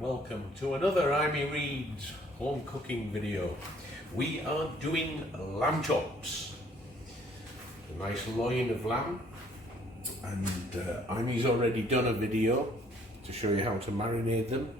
Welcome to another Amy Reed's home cooking video. We are doing lamb chops. A nice loin of lamb, and Amy's already done a video to show you how to marinate them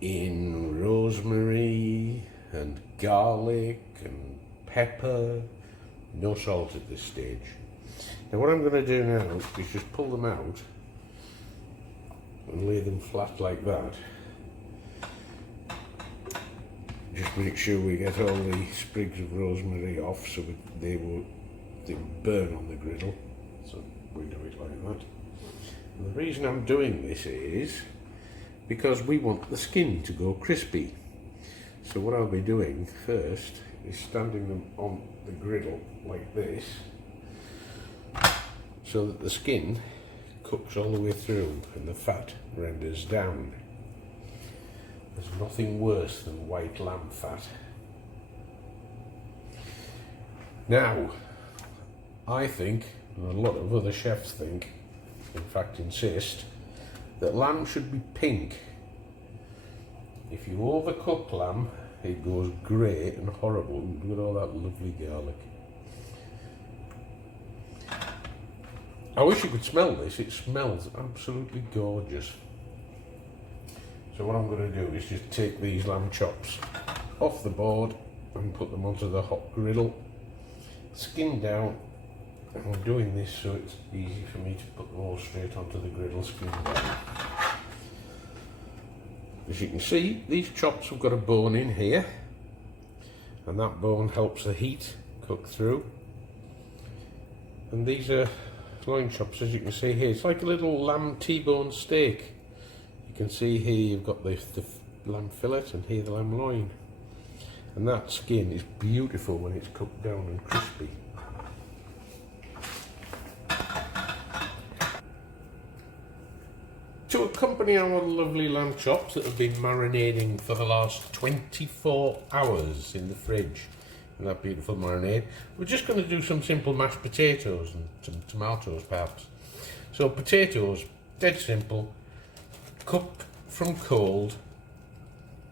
in rosemary and garlic and pepper. No salt at this stage. Now what I'm going to do now is just pull them out and lay them flat like that. Just make sure we get all the sprigs of rosemary off so they won't burn on the griddle. So we do it like that. And the reason I'm doing this is because we want the skin to go crispy. So what I'll be doing first is standing them on the griddle like this, so that the skin cooks all the way through and the fat renders down. There's nothing worse than white lamb fat. Now, I think, and a lot of other chefs think, in fact insist, that lamb should be pink. If you overcook lamb, it goes grey and horrible. Look at all that lovely garlic. I wish you could smell this. It smells absolutely gorgeous. So what I'm going to do is just take these lamb chops off the board and put them onto the hot griddle, skin down. And I'm doing this so it's easy for me to put them all straight onto the griddle, skin down. As you can see, these chops have got a bone in here, and that bone helps the heat cook through. And these are loin chops, as you can see here. It's like a little lamb T-bone steak. You can see here you've got the lamb fillet, and here the lamb loin. And that skin is beautiful when it's cooked down and crispy. To accompany our lovely lamb chops that have been marinating for the last 24 hours in the fridge, and that beautiful marinade, we're just going to do some simple mashed potatoes and some tomatoes perhaps. So potatoes, dead simple, cook from cold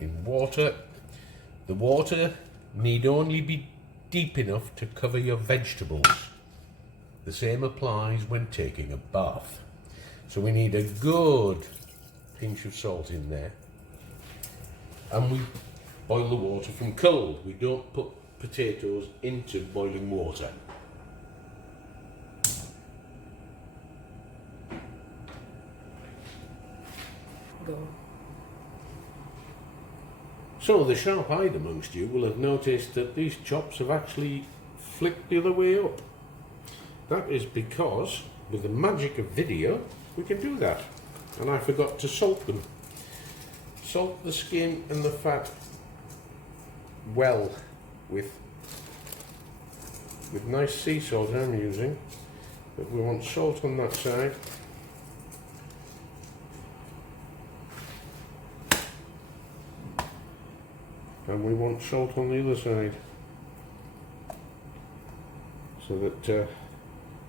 in water. The water need only be deep enough to cover your vegetables. The same applies when taking a bath. So we need a good pinch of salt in there. And we boil the water from cold. We don't put potatoes into boiling water. Go. So the sharp-eyed amongst you will have noticed that these chops have actually flicked the other way up. That is because, with the magic of video, we can do that. And I forgot to salt them. Salt the skin and the fat well with nice sea salt I'm using. But we want salt on that side. And we want salt on the other side, so that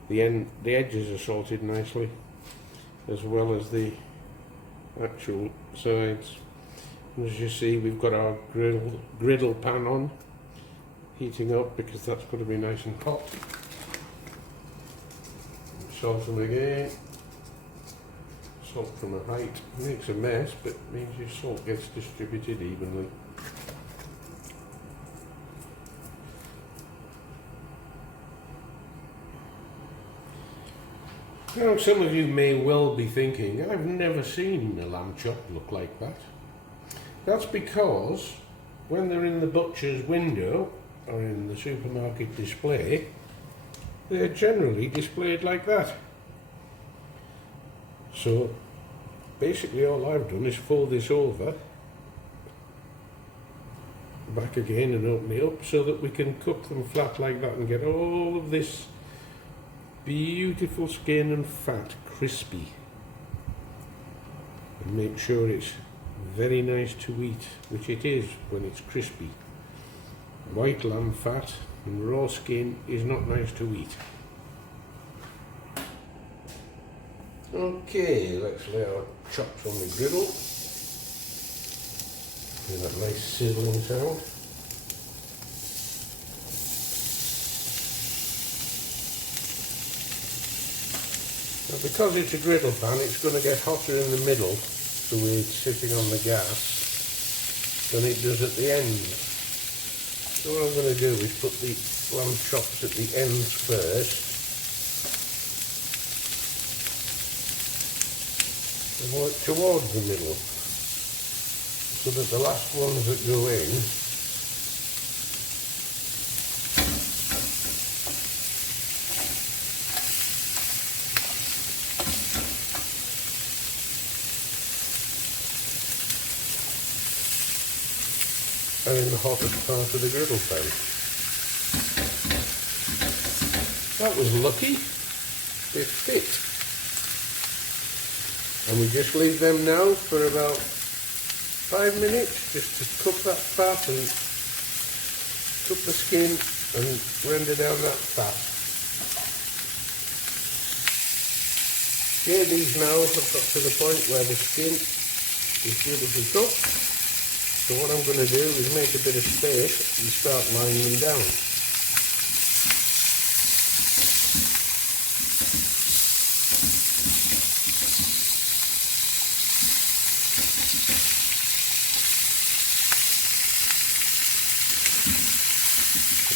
the edges are salted nicely, as well as the actual sides. And as you see, we've got our griddle pan on, heating up because that's got to be nice and hot. Salt them again. Salt from a height makes a mess, but means your salt gets distributed evenly. Now, some of you may well be thinking, I've never seen a lamb chop look like that. That's because when they're in the butcher's window or in the supermarket display, they're generally displayed like that. So basically all I've done is fold this over, back again, and open it up so that we can cook them flat like that and get all of this beautiful skin and fat crispy, and make sure it's very nice to eat, which it is when it's crispy. White lamb fat and raw skin is not nice to eat. Okay, let's lay our chops on the griddle. Hear that nice sizzling sound. Now, because it's a griddle pan, it's going to get hotter in the middle, the way it's sitting on the gas, than it does at the end. So what I'm going to do is put the lamb chops at the ends first, and work towards the middle, so that the last ones that go in are in the hottest part of the griddle pan. That was lucky. It fit. And we just leave them now for about 5 minutes, just to cook that fat and cook the skin and render down that fat. Okay, these now have got to the point where the skin is beautifully cooked. So what I'm going to do is make a bit of space and start lining them down.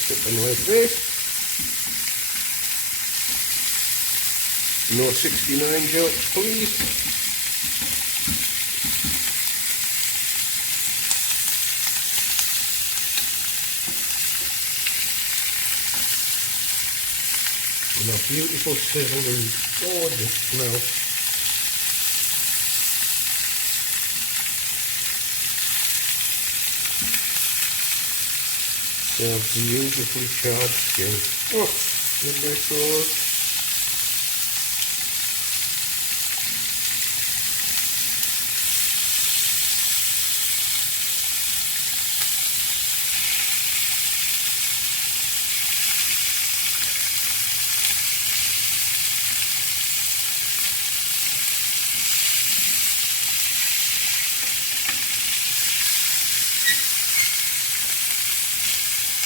Put them like this. No 69 jokes, please. And a beautiful sizzle and gorgeous smell. They're beautifully charred skin. Oh, delicious.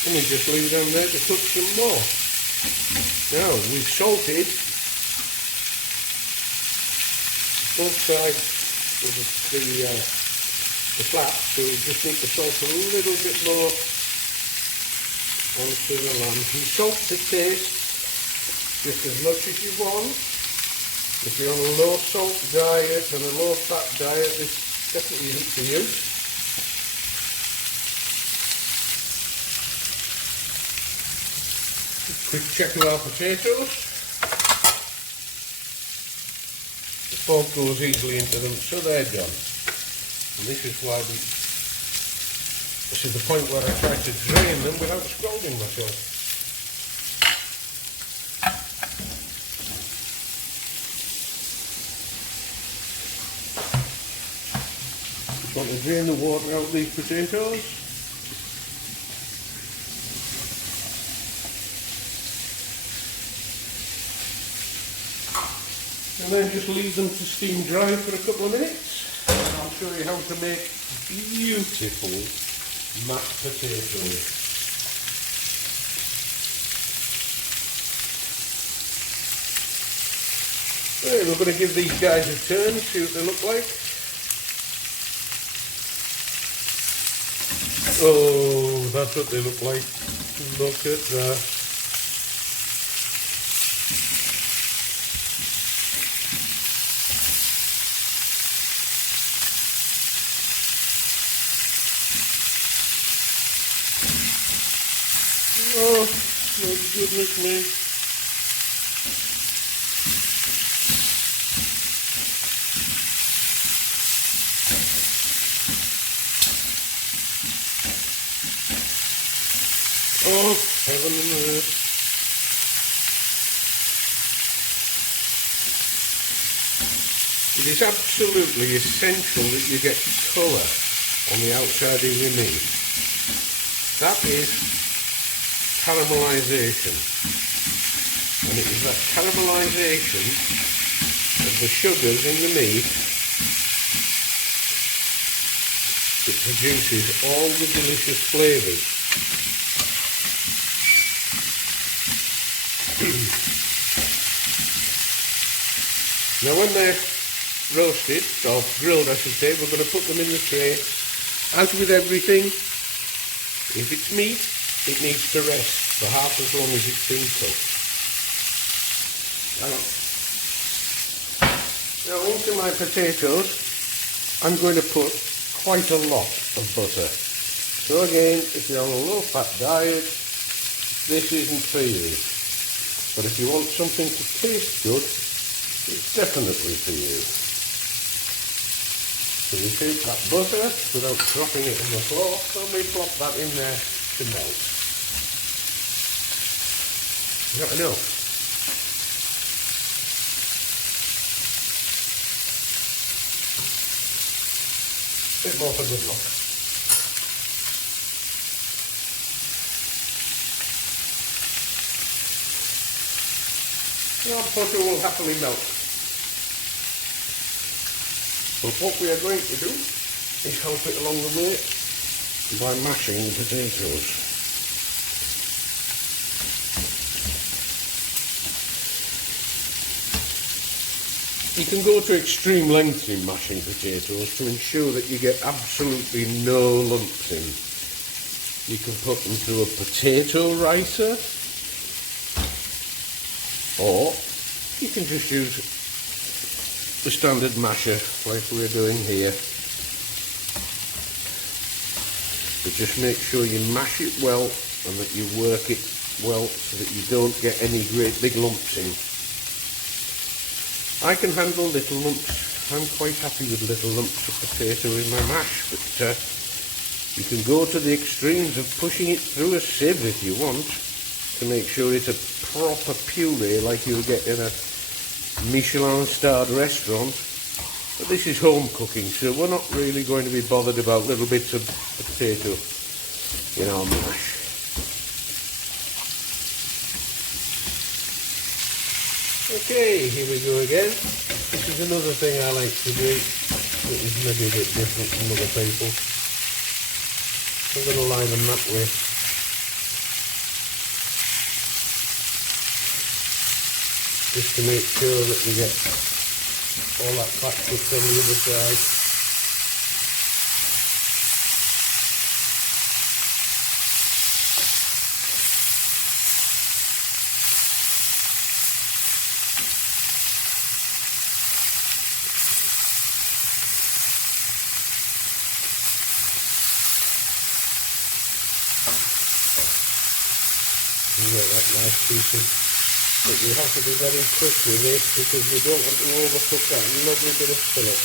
And we just leave them there to cook some more. Now, we've salted both sides of the flap, so we just need to salt a little bit more onto the lamb. You salt to taste just as much as you want. If you're on a low salt diet and a low fat diet, this definitely isn't for you. Quick check of our potatoes. The fork goes easily into them, so they're done. And this is the point where I try to drain them without scalding myself. Just want to drain the water out of these potatoes. And then just leave them to steam dry for a couple of minutes. And I'll show you how to make beautiful mashed potatoes. Right, we're going to give these guys a turn, see what they look like. Oh, that's what they look like. Look at that. Oh, my goodness me. Oh, heaven and earth. It is absolutely essential that you get colour on the outside of your meat. That is caramelisation, and it is that caramelisation of the sugars in the meat that produces all the delicious flavours. Now when they're roasted, or grilled I should say, we're going to put them in the tray. As with everything, if it's meat, it needs to rest for half as long as it's been cooked. Now into my potatoes, I'm going to put quite a lot of butter. So again, if you're on a low fat diet, this isn't for you. But if you want something to taste good, it's definitely for you. So we take that butter without dropping it on the floor, and we plop that in there to melt. Is that enough? A bit more for good luck. Your butter will happily melt. But what we are going to do is help it along the way by mashing the potatoes. You can go to extreme lengths in mashing potatoes to ensure that you get absolutely no lumps in. You can put them through a potato ricer, or you can just use the standard masher like we're doing here. But just make sure you mash it well and that you work it well so that you don't get any great big lumps in. I can handle little lumps. I'm quite happy with little lumps of potato in my mash, but you can go to the extremes of pushing it through a sieve if you want to make sure it's a proper puree like you'll get in a Michelin-starred restaurant. But this is home cooking, so we're not really going to be bothered about little bits of potato in our mash. Okay, here we go again. This is another thing I like to do that is maybe a bit different from other people. I'm going to line them that way. just to make sure that we get all that fat cooked on the other side. You get that nice piece of, but you have to be very quick with it because you don't want to overcook that lovely bit of fillet.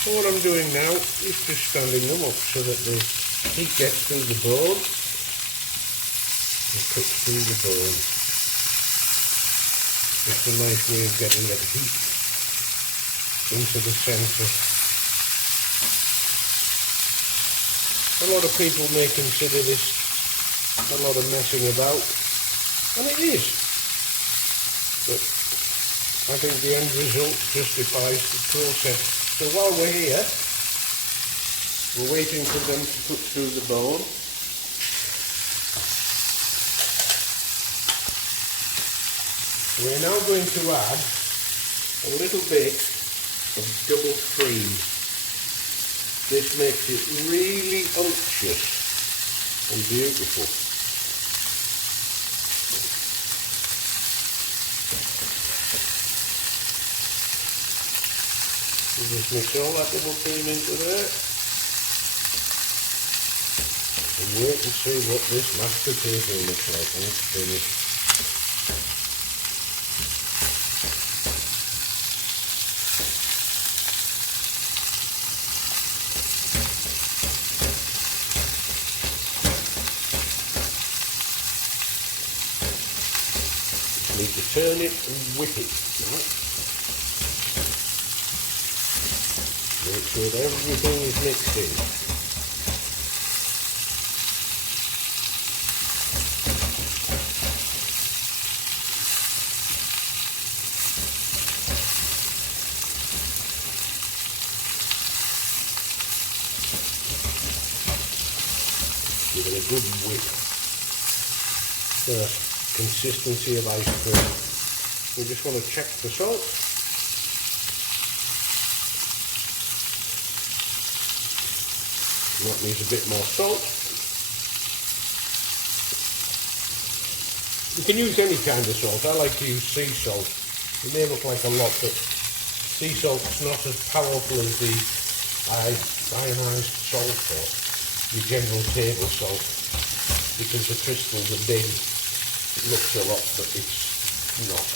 So what I'm doing now is just standing them up so that the heat gets through the bone and cooks through the bone. It's a nice way of getting that heat into the centre. A lot of people may consider this a lot of messing about, and it is, but I think the end result justifies the process. So while we're here, we're waiting for them to cook through the bone. We're now going to add a little bit of double cream. This makes it really unctuous and beautiful. We'll just mix all that double cream into there and wait and see what this mashed potato looks like when it's finished. Need to turn it and whip it, right? Make sure that everything is mixed in. Give it a good whip. Consistency of ice cream. We just want to check the salt. That needs a bit more salt. You can use any kind of salt. I like to use sea salt. It may look like a lot, but sea salt's not as powerful as the ionized salt or the general table salt, because the crystals are big. It looks a lot, but it's not.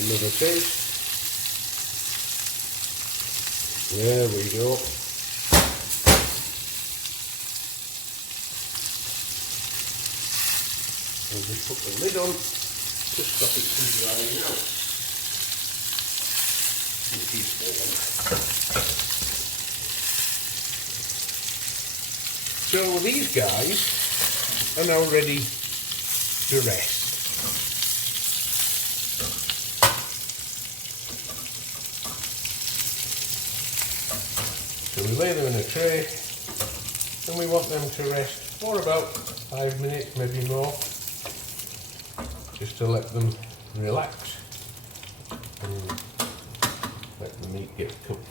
Another taste. There we go. We'll just put the lid on to stop it from drying out. So these guys are now ready to rest. So we lay them in a tray and we want them to rest for about 5 minutes, maybe more, just to let them relax and let the meat get cooked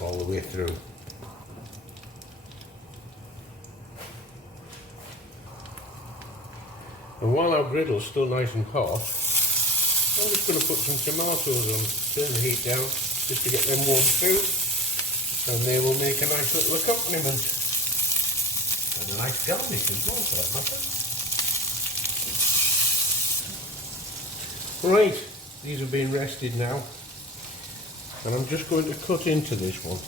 all the way through. And while our griddle's still nice and hot, I'm just going to put some tomatoes on, turn the heat down, just to get them warm too, and they will make a nice little accompaniment. And a nice garnish as well, for that matter. Right, these have been rested now. And I'm just going to cut into this one.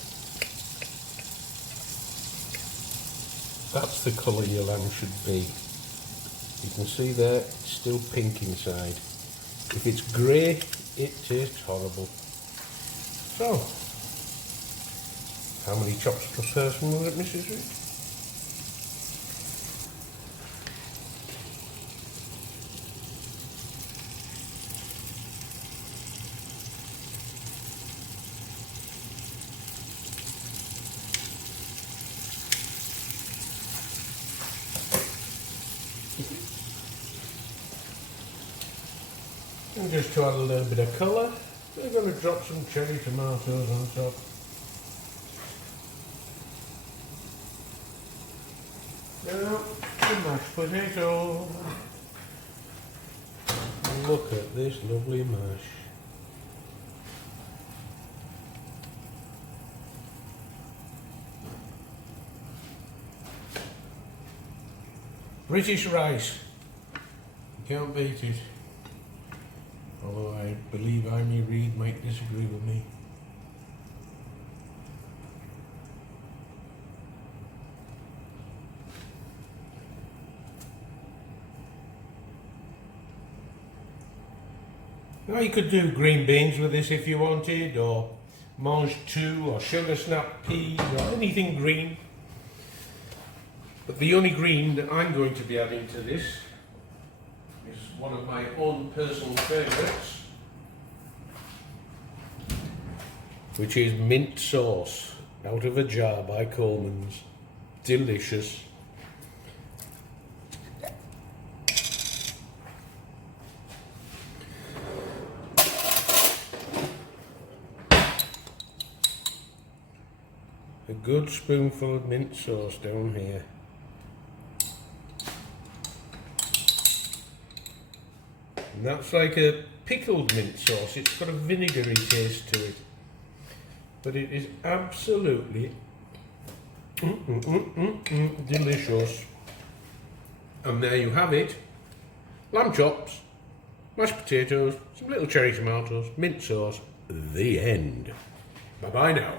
That's the colour your lamb should be. You can see there, it's still pink inside. If it's grey, it tastes horrible. So, how many chops per person was it, Mrs. Rich? And just to add a little bit of colour, we're going to drop some cherry tomatoes on top. Now, the mashed potato. Look at this lovely mash. British rice. You can't beat it. Although I believe Amy Reid might disagree with me. Now you could do green beans with this if you wanted, or mange tout, or sugar snap peas, or anything green. But the only green that I'm going to be adding to this is one of my own personal favourites, which is mint sauce out of a jar by Coleman's. Delicious. A good spoonful of mint sauce down here. And that's like a pickled mint sauce. It's got a vinegary taste to it. But it is absolutely delicious. And there you have it. Lamb chops, mashed potatoes, some little cherry tomatoes, mint sauce. The end. Bye bye now.